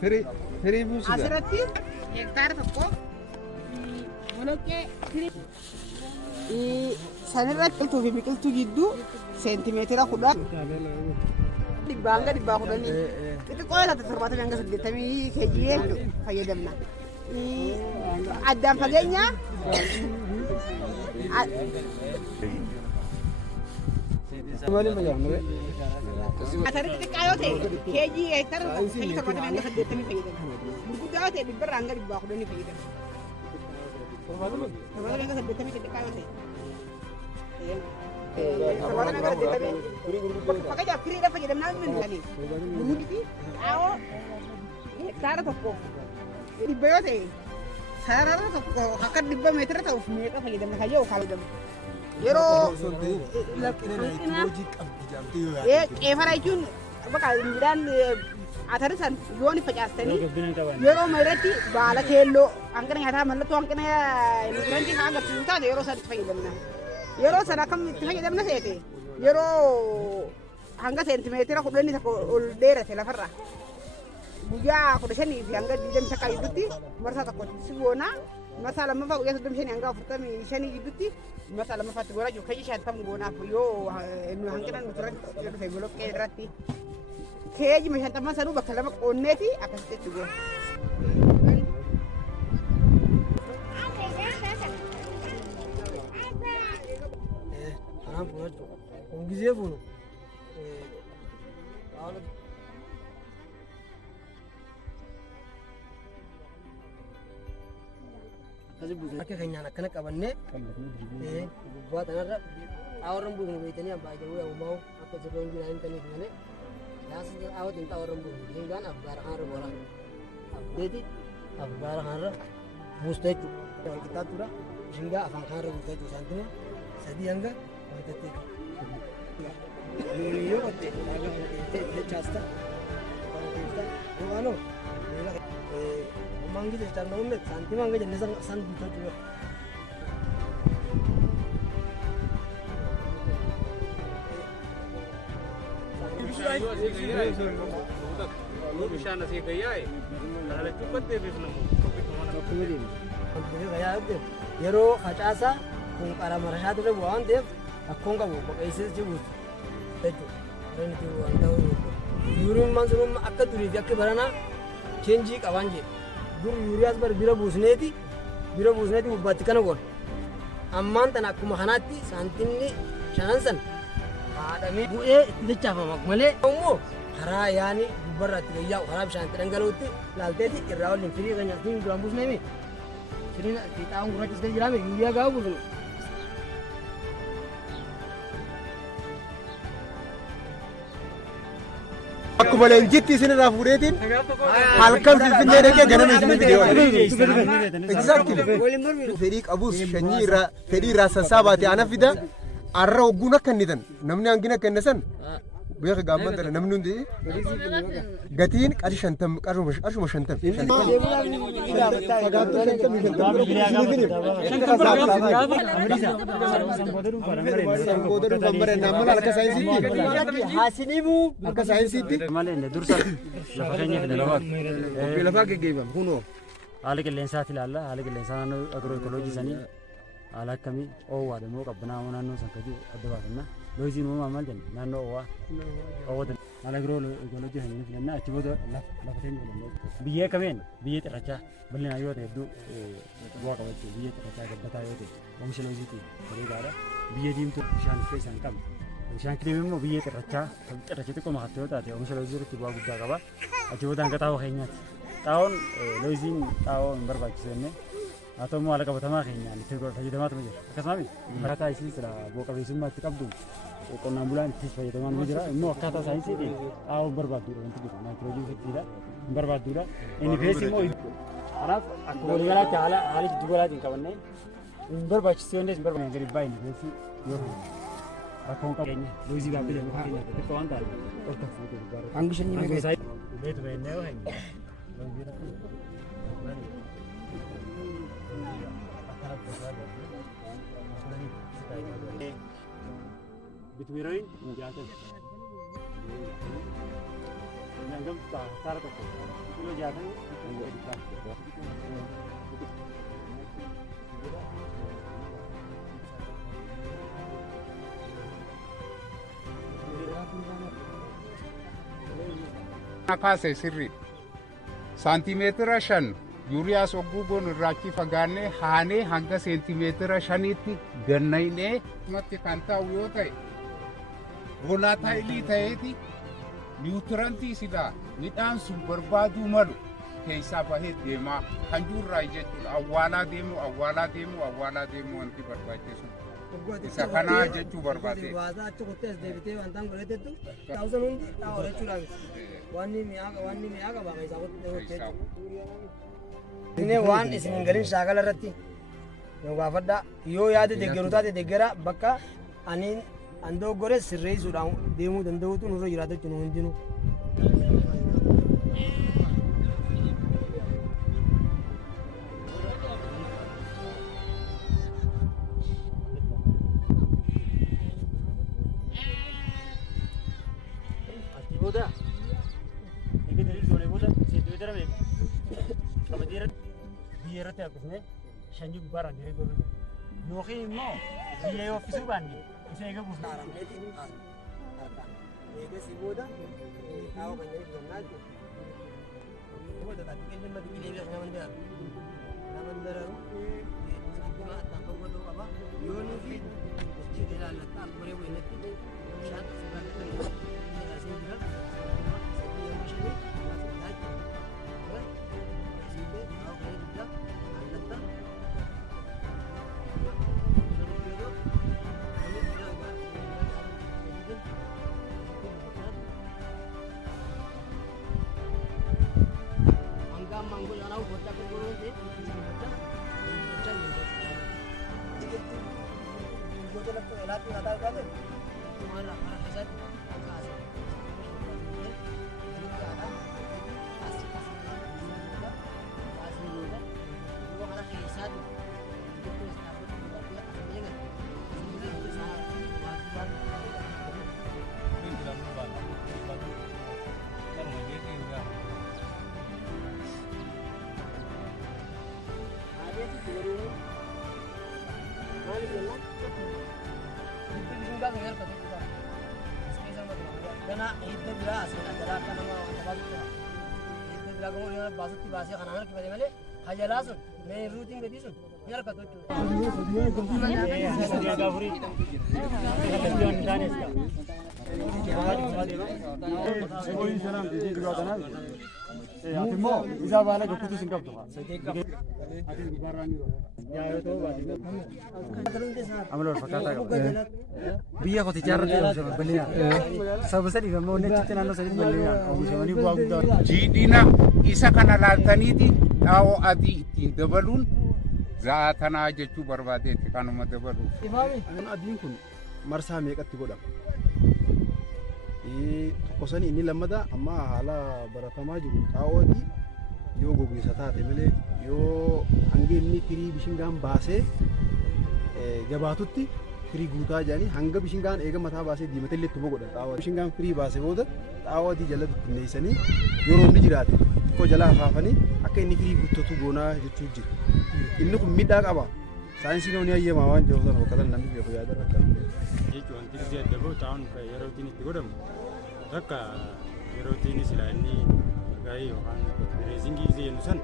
Firii buusuudha. Asirratti hektaara tokko boloqqee sanirratti biqiltuu fi biqiltuu gidduu seentimeetira 10 dhibbaa hanga 10 xixiqqoo laata 70 hanga 80 keejjii fayyadamna. Addaan fageenya asirratti xiqqaa yoo ta'e keejjii hektaara keejjii 70 hanga 80 fayyadamna. Gurguddaa yoo ta'e dhibbarraa hanga 10 fayyadamna. 70 hanga 80 xiqqaa yoo ta'e. Fakkaatyaaf firiidha fayyadamnaa mintanii gurguddi xaa'oo hektaara tokko dhibba yoo ta'e sarara tokko akka 100 meetira ta'uuf meeqa fayyadamna kayyoo fayyadamu yeroo qeefara jechuun bakka midhaan atari san yoon facaastanii yeroo mayrratti baala keelloo hanqina nyaataa mallattoo hanqina nuutriyentii haa agarsiisu taate yeroo san itti fayyadamna. Yeroo sana akkam itti fayyadamna seete yeroo hanga seentimeetira 10 tokko ol dheerate lafarraa guyyaa 15 fi hanga 20 takka gidduutti marsaa tokkotti si goona marsaa lammaffaa guyyaa 35 hanga 45 gidduutti marsaa lammaffaatti goonaa jiru keejjii 50 goonaaf yoo hanqina nuutriyentii dhufe boloqqee irratti keejjii 50 sanuu bakka lama qoonneeti akkasitti itti goona. ጊዜ ቡኑ akka keenyaan akkana qabannee gubbaa kanarra xaawarran buufnu beeytanii abbaa jiruu yaa'umaa akka sirroon jiraanii taniif malee yaasa xaawatiin xaawarran buufnu hingaan abbaara kanarra booraan abdeeti abbaara kanarra buusta jechuudha walqixxaa tura hingaa afaan kanarra buusta jechuudha saantima sadii hanga walqixxee yoo qotte chaasta waano mangi jecha naunne santi manga jenne san buto juo bishaan asii gayyaa'e kana cubbatti beeknamu yeroo facaasaa kun qara marashaa ture waan ta'eef akkoon qabu boqeessee jiruuti jechuudha. Yuurummaan sun akka durii fi akka baranaa cheenjii qaban jedhe dur yuuriyaas bar bira buusneeti gubbaatti kana goona. Ammaan tana akkuma kanaatti saantimni 5 san haadhamee bu'ee itti dachaafama malee immoo karaa yaani gubbarraa itti gayyaa'u karaa bishaan itti dhangala'utti laalteeti irraa waliin firii kan nyaatanii duraan buusneemi firiin itti xaa'uun gurraachis kan jiraame yuuriyaa gaafa buusnu. Akkuma leenjitti isin irraa fuudheetiin halkan finfinnee dhaqee ganama isin fidee fedhii qabus shanyii irraa fedhii irraa sassaabaate ana fida arra hogguun akka hinnitan namni hangina akka hinnasan beeka gaamman tana namni hundi gatiin qarshii 50 qarshuma 50 haala qilleensaati ilaalla haala qilleensaa naannoo agirooekoloojii sanii haala akkamii oowwaadha immoo qabbanaa'oo naannoo san kajuu adda baafanna looziin uumamaa maal jenna naannoo oowwatan haala agirooekoloojii sanii filannaa achi booda lafa teenya filannoo biyyee kameen biyyee xirrachaa bal'inaa yoo ta'e hedduu bu'aa qabachuu biyyee xirrachaa gabbataa yoo ta'e oomisha looziitii bareedaadha biyyee diimtuu bishaan keessaa hin qabne bishaan kiliimii immoo biyyee xirrachaa xiqqoo makatte yoo taate oomisha loozii irratti bu'aa guddaa qaba achi booda hanga xaa'oo keenyaati. Tahun loziin tahun berbagi atau mau ala kabutama kayaknya itu fayyadamaa tu macam. Akkasumas akkaataa isii sila bu'a qabeessummaa itti qabdu qonnaan bulaan ittis fayyadaman ni jira. Immoo akkaataa saayinsiitiin xaa'oo barbaadudha wanti jiru naayitiroojii fiksiidha hin barbaadudha. Inni feesi immoo kanaaf akka waliigalaatti haala jiddu galaatiin qabannee hin barbaachisee wanti hin barbaanne gadi baay'inni feesi yoo rakkoon qabeenya loozii baabbii jedhamu fakkeenyaaf xiqqoo waan ta'eef qofta fuutee gubbaarra. Hangi shanii meeqa? Beetu beennee yoo hin loozii rakkoo. Bitwiroin jatuh. Yang taruh ke kilo jatuh enggak dikasih. Kaase sirri santimeetira 5 yuuriyaas ogguugoon irraachi fagaannee haanee hanga seentimeetira 5tti gannaynee matti kan ta'u yoo ta'e voolaataayilii ta'eeti niwutirantii silaa midhaan sun barbaaduu malu keessaa bahee deemaa kan jirraa jechuudha. Awwaalaa deemuu wanti barbaachisu. Isa kanaa jechuu barbaade. Waasaa achi kuttees deebitee wantaan godhatettu taa'usan hundi xaa'oo jechuudhaaf wanni mi'aa qaba keessaa hojjechuudha. Inni waan isin hin galin shaakala irratti nu gaafadhaa yoo yaada deeggaru taate deeggara bakka aniin andoo gore sirreessuudhaan deemuu danda'utu nurra jiraata jechuun hundinuu. Boda, ini dari zona boda, situ itu ramai. Kemudian dia rata aku sebenarnya, shanjuk barang dari boda. Nuhi mau, dia yo fisu bandi, saya juga bukan. Ini si boda, tahu kan jadi benar tu. Boda tapi kan memang begini dia nama dia. Nama dia itu cuma tanpa boda apa? Yoni fi, jadi lah letak boleh boleh nanti. Syarat sebenarnya. Karena itu beras, ada apa nama orang itu bilang orang basut di basah kanan kita balik aja langsung, main routing ke disun, biar kata tu. Amalur fakata biya ko tijaran sa baliya sa basa di mo net tinano sa baliya o so ni buwag do Jiidhina isa kana laaltaniiti xaa'oo adii ittiin dabaluun zaatanaa jechuu barbaadeetti kanuma dabaluuf. Adiin kun marsaa meeqatti godhama? Tokkosanii inni lammata amma haala baratamaa jiru xaa'oo adii yoo gogiinsa taate malee yoo hanga inni firii bishingaan baasee jabaatutti firii guutaa jedhanii hanga bishingaan eega mataa baasee diimatee illee tuba godhan xaa'oo bishingaan firii baasee booda xaa'oo adii jala bittinneessanii yeroo inni jiraate xiqqoo jalaa kaafanii akka inni firii guuttatu goonaa jechuu jira. Inni kun miidhaa qaba. Saayinsiin hooni hayyamaa waan jiru sana bakka namni beeku yaada rakka. jechuun wanti isii adda bahu taa'uun yeroo ittiin itti godhamu takka yeroo ittiin silaa inni gaa'ee yookaan bireezingii isii jennu san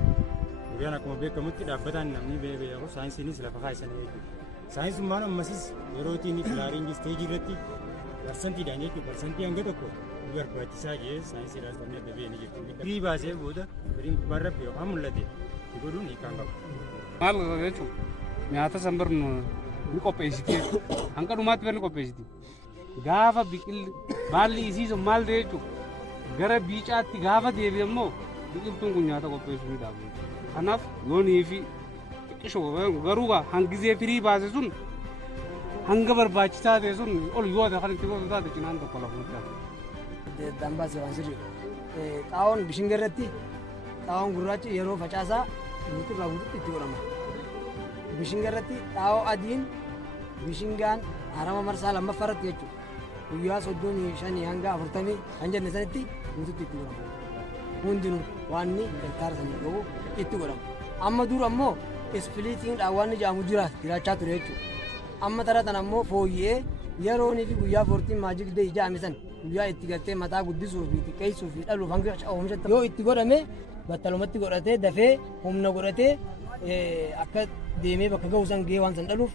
guyaan akkuma beekamutti dhaabbataan namni beeku saayinsiinis lafa kaayisanii jechuudha. Saayinsummaan ammasis yeroo ittiin filaaringii isteejii irratti parsantiidhaan jechuudha parsantii hanga tokko barbaachisaa jee saayinsiidhaas kanneen adda beekni jechuudha. Firii baasee booda firiin gubbaarra yookaan mul'ate itti godhuun hiikaan qabu. Maal jechuun nyaata sanbarnu ni qopheessiti hanga dhumaatti bira ni qopheessiti gaafa baalli isii sun maal ta'e jechuudha. Gara biicaatti gaafa deebi'e immoo biqiltuun kun nyaata qopheessuu ni dhaabu. Kanaaf yoonii fi xiqqishoo garuu hangizee firii baase sun hanga barbaachisaa ta'e sun ol yoo ta'e kan itti gosa taate cinaan tokko lafa guddaa. Dambaas waan sirrii. Xaa'oon bishinga irratti xaa'oon gurraachi yeroo facaasaa guuturraa guututti itti godhama. Bishinga irratti xaa'oo adiin bishingaan harama marsaa lammaffaa irratti jechuudha. Guyyaa 35 hanga 40 kan jenne sanitti guututti itti godhama. Hundinuu waan inni hektaara sanii qabu itti godhama. Amma dur ammoo ispiliitiinidhaan waan jiraachaa ture jechuudha. Amma tara tan ammoo fooyya'ee yeroonii fi guyyaa 40 maajik dee ijaa'ame san guyyaa itti galtee mataa guddisuu fi xiqqeessuu fi dhaluuf hanga oomishatti yoo itti godhame battalumatti godhatee dafee humna godhatee akka deemee bakka ga'u san ga'ee waan san dhaluuf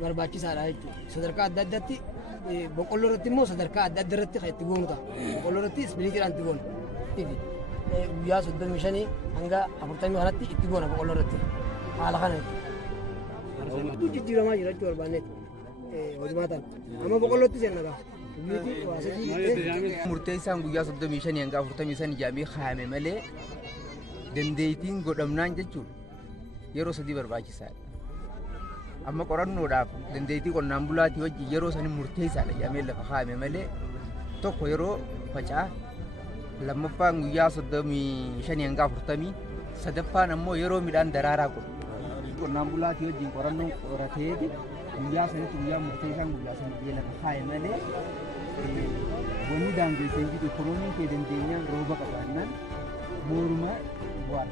barbaachisaadha jechuudha. Sadarkaa adda addaatti boqqolloo irratti immoo sadarkaa adda adda irratti kan itti goonu ta'a. Boqqolloo irratti ispiliitiidhaan itti goona. Guyyaa 35 hanga 40 kanatti itti goona boqqolloo irratti. Haala kana jijjiiramaa jira jechuudha barbaanneeti. Hojimaatan amma boqqollootti seenna murteessaan guyyaa 35 hanga 40 ijaamee kaayame malee dandeettiin godhamnaan jechuudha yeroo sadii barbaachisaadha. Amma qorannoodhaaf dandeettii qonnaan bulaatii wajjin yeroo sanii murteessaadha ijaamee lafa kaayame malee tokko yeroo facaa lammaffaan guyyaa 35 hanga 40 sadaffaan ammoo yeroo midhaan daraaraa qonnaan bulaatii wajjin qorannoo qorateeti guyyaa sanitti guyyaa murteessaan guyyaa sanii lafa kaayame malee wanni daangeessee jiru ikoonomiin kee dandeenyaan rooba qabaannaan booruma bu'aa.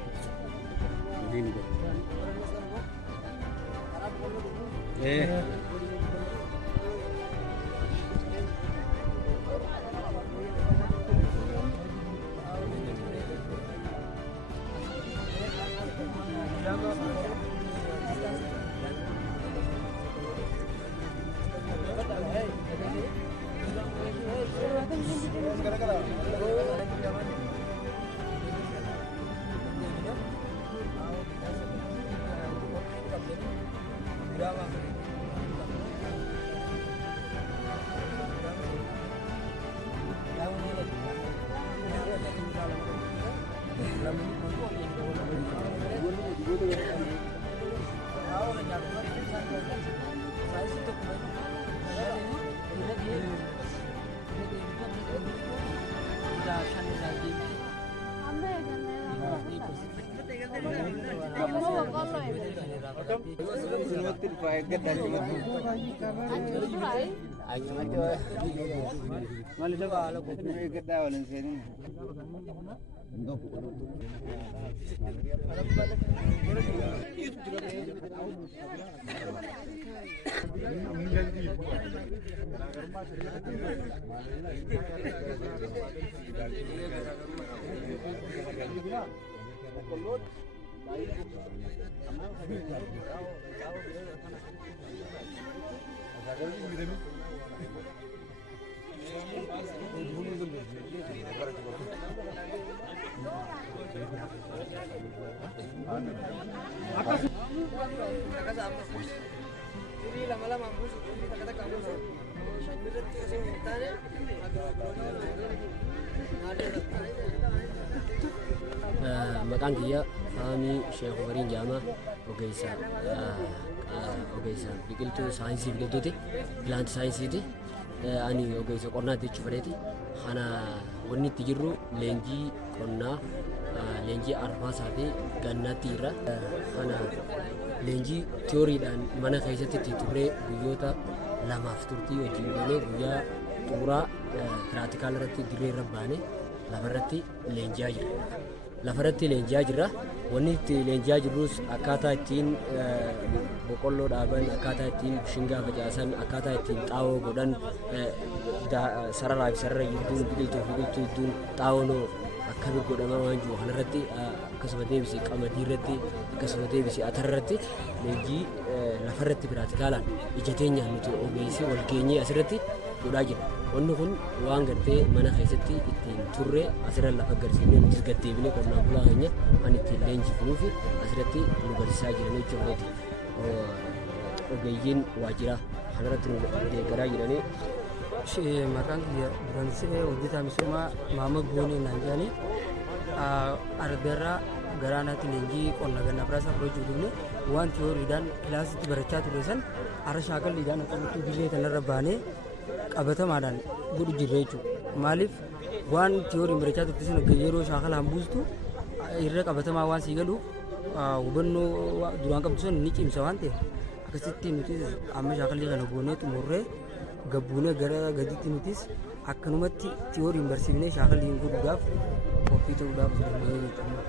Maqaan kiyya Faamii Sheekh Umariin Jaamaa ogeessa biqiltuu saayinsii biqiltuuti pilaanti saayinsiiti. Ani ogeessa qonnaatti jechuu fedheeti. Kana wanni itti jirru leenjii qonnaa leenjii arfaasaa fi gannaatti irra kana leenjii tiyooriidhaan mana keessatti itti turree guyyoota lamaaf turtii wajjin goonee guyyaa xumuraa piraatikaal irratti dirree irra baane lafarratti leenji'aa jira. Lafarratti leenji'aa jirra. Wanni itti leenji'aa jirrus akkaataa ittiin boqqolloo dhaaban, akkaataa ittiin bishingaa facaasan, akkaataa ittiin xaa'oo godhan, sararaa fi sarara gidduun biqiltuu fi biqiltuu gidduun xaa'oon akkamitti godhama waan jiru kanarratti akkasuma deebisee qamadii irratti akkasuma deebisee atara irratti leenjii lafarratti piraatikaalaan ija teenyaan nuti ogeessi wal geenyee asirratti godhaa jira. Wanni kun waan gartee mana keessatti ittiin turre asirra lafa agarsiifnee nuti gaddeebinee qonnaan bulaa keenya kan ittiin leenjifnuu fi asirratti nu barsiisaa jiran jechuudha. Ogeeyyiin waajjira kanarratti nu deeggaraa jiranii maqaan kiyya duraanisee hojjetaa misoomaa Maamad Boonee naan jedhanii Arabeerraa garaanaatti leenjii qonna gannaa biraasaa fudhachuu dhufne waan tiyooriidhaan kilaasitti barachaa ture san har'a shaakalliidhaan akkamitti dirree kanarra baanee qabatamaadhaan godhu jirra jechuudha. Maaliif waan tiyooriin barachaa turte sana yeroo shaakalaan buustu irra qabatamaa waan sii galuuf hubannoo duraan qabdu sun ni cimsa waan ta'eef akkasitti nuti amma shaakallii kana goonee xumurree gabbuunee gara gaditti nutis akkanumatti tiyooriin barsiifnee shaakalliin godhuudhaaf qophii ta'uudhaaf jiranii jechuudha.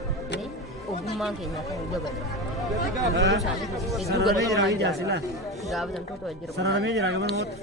Ogummaan keenya kan dabala. Gaafatamtoota wajjira. Sararamee jira gaman mootu.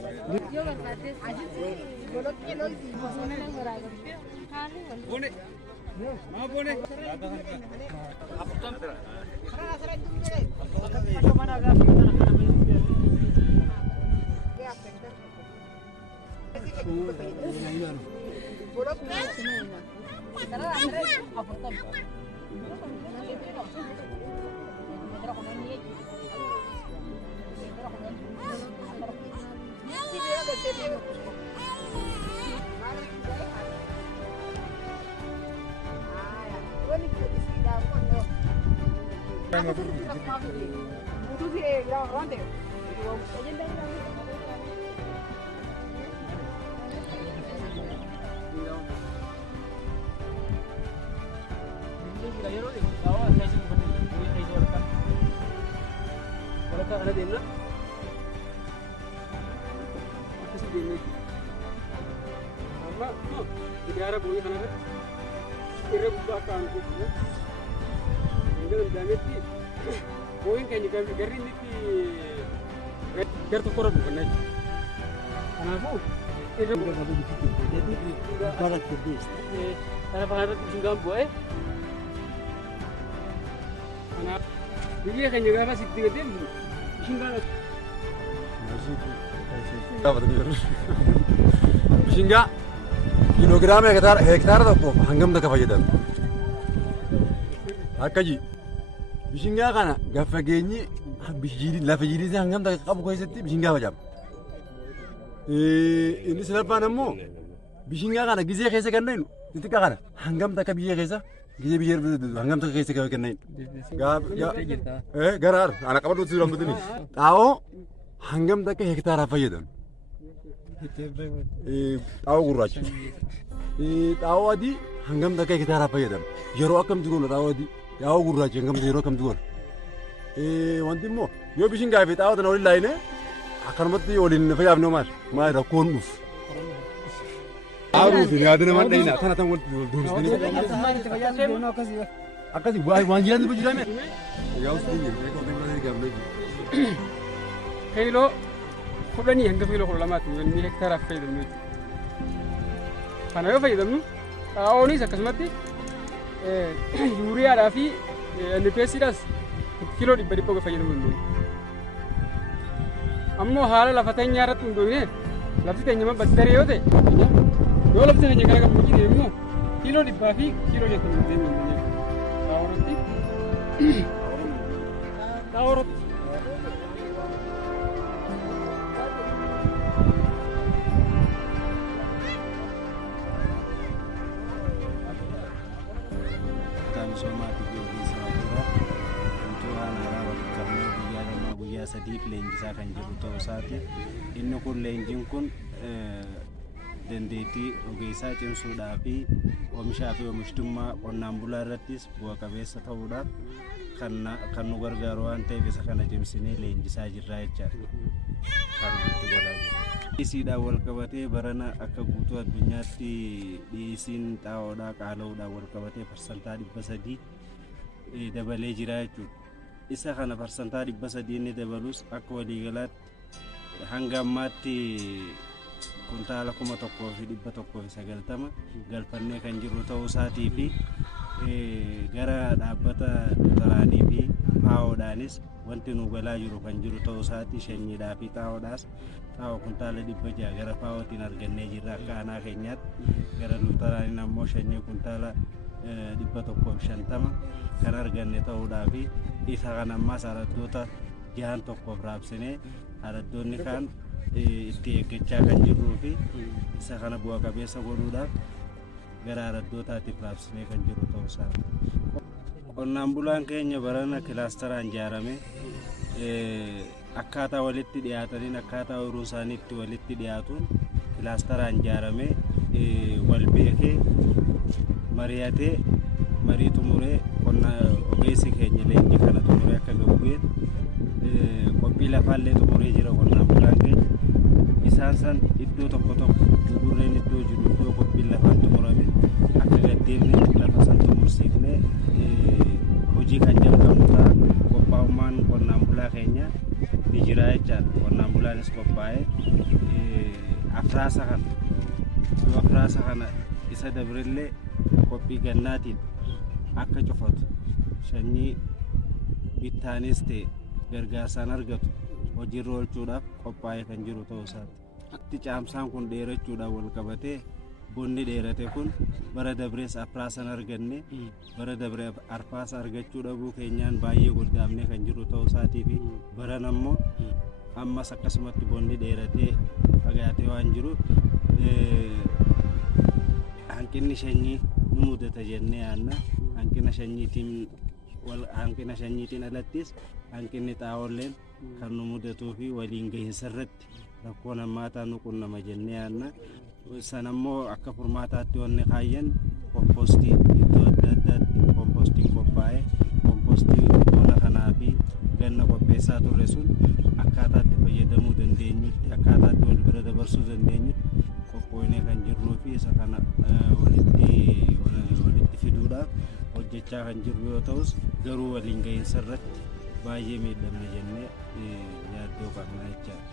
Bishingaa kiloogiraama hektaara tokkoof hangam takka fayyadamu? Akkasii bishingaa kana gaffageenyi lafa jiidhinsa hangam takka qabu keessatti bishingaa facaafa. Inni sadaffaan ammoo bishingaa kana gizee keessa kan naynu xixiqqaa kana hangam takka biyyee keessa gizee biyyee hangam takka keessa kan naynu. Garaa ana qabadhu tuuram bitini. Xaa'oo hangam takka hektaara fayyadamu. Xaa'oo gurraacha. Xaa'oo adii hangam takka hektaara fayyadamu. Yeroo akkamti goona xaa'oo adii xaa'oo gurraacha hangam yeroo akkamti goona. Wanti immoo yoo bishingaa fi xaa'oo tana waliin laayine akkanumatti waliin fayyafne maal rakkoon dhufu. Aaruufi yaada namaa dhayina tana tan walitti duubistanii. Akkasii waan jiran dubbachuu daame. Kiiloo kudhanii hanga kiiloo 12 inni hektaaraaf fayyadamnu. Kana yoo fayyadamnu xaa'oonis akkasumatti yuuriyaadhaa fi NPS'dhaas kiiloo 100 fayyadamuu dandeenyu. Ammoo haala lafa teenyaa irratti hundoofne lafti teenya baddaree yoo ta'e yoo lafti teenya gara gammoojjii ta'e immoo kiiloo 100 fi kiiloo 60 deemuu dandeenya. Xaa'oorratti. Sadiif leenjisaa kan jiru ta'uu isaati. Inni kun leenjiin kun dandeettii ogeessaa cimsuudhaa fi oomishaa fi oomishtummaa qonnaan bulaa irrattis bu'a qabeessa ta'uudhaaf kan nu gargaaru waan ta'eef isa kana cimsinee leenjisaa jirra jechaadha. Kan nuti godhaa jirra. Dhiisiidhaan wal qabatee barana akka guutuu addunyaatti dhiisiin xaa'oodhaa qaala'uudhaan wal qabatee parsantaa 300 dabalee jira jechuudha. Isa kana parsantaa 300 inni dabalus akka waliigalaatti hanga ammaatti kuntaala 1,190 galfannee kan jirru ta'uu isaatii fi gara dhaabbata dotaraanii fi paa'oodhaanis wanti nu galaa jiru kan jiru ta'uu isaatii shanyiidhaa fi xaa'oodhaas xaa'oo kuntaala 600 gara paa'ootiin argannee jirra akka aanaa keenyaatti gara dotaraaniin ammoo shanyii kuntaala 150 kan arganne ta'uudhaa fi isa kana ammaas araddoota 61 raabsinee araddoonni kaan itti eeggachaa kan jirruu fi isa kana bu'a qabeessa godhuudhaaf gara araddootaatiif raabsinee kan jiru ta'uusaa. Qonnaan bulaan keenya barana kilaasteraan ijaarame akkaataa walitti dhiyaataniin akkaataa ooyiruu isaaniitti walitti dhiyaatuun kilaasteraan ijaarame wal beekee mari'atee marii xumuree ogeessi keenya leenjii kana xumuree akka gabu'een qophii lafaallee xumuree jira qonnaan bulaan keenya. Isaan san iddoo tokko gugurreen iddoo jiru iddoo qophiin lafaan xumurame akka gaddeemne lafa san xumursiifne hojii kan jalqabnu ta'a. Qophaa'ummaan qonnaan bulaa keenya ni jira jechaadha. Qonnaan bulaanis qophaa'ee afraasa kana isa dabrillee qophii gannaatiin akka cufatu sanyii bittaanis ta'e gargaarsaan argatu hojiirra oolchuudhaaf qophaa'ee kan jiru ta'uu isaati. Itti caamsaan kun dheerachuudhaan wal qabatee bonni dheerate kun bara dabrees afraasan arganne bara dabree arfaasa argachuu dhabuu keenyaan baay'ee goddaamnee kan jiru ta'uu isaatii fi baran ammoo ammas akkasumatti bonni dheeratee fagaatee waan jiru hanqinni sanyii nu mudata jennee yaanna. Hanqina sanyiitiin alattis hanqinni xaa'oolleen kan nu mudatuu fi waliin gahinsa irratti rakkoon hammaataa nu qunnama jennee yaanna. Sanammoo akka furmaataatti wanni kaayyan kompoostii iddoo adda addaatti kompoostiin qophaa'ee kompoostii bona kanaa fi ganna qopheessaa turre sun akkaataatti fayyadamuu dandeenyutti akkaataatti wal bira dabarsuu dandeenyutti qophoonee kan jirruu fi isa kana walitti fiduudhaaf hojjechaa kan jirru yoo ta'us garuu waliin gahinsa irratti baay'ee miidhamne jennee yaaddoo qabna jechaadha.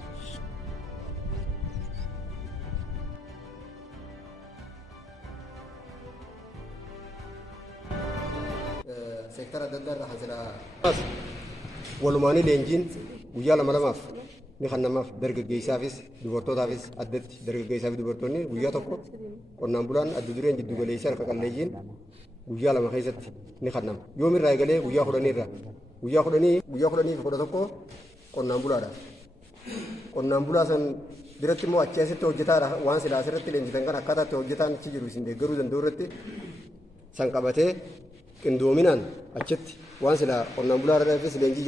Sektara adda addaa irraa hasila walumaanii leenjiin guyyaa lamaaf ni kennamaaf dargaggeessaafis dubartootaafis addatti dargaggeessaa fi dubartoonni guyyaa tokko qonnaan bulaan adda dureen jiddu galeessa harka qalleeyyiin guyyaa lama keessatti ni kennama. Yoomirraa eegalee guyyaa 10 irraa guyyaa 10 fi 11 qonnaan bulaadha. Qonnaan bulaa san biratti immoo achi asitti hojjetaadha waan silaa asirratti leenjitan kan akkaataatti hojjetaan achi jiru isin deeggaruu danda'u irratti san qabatee qindoominaan achitti waan silaa qonnaan bulaa irraafis leenjii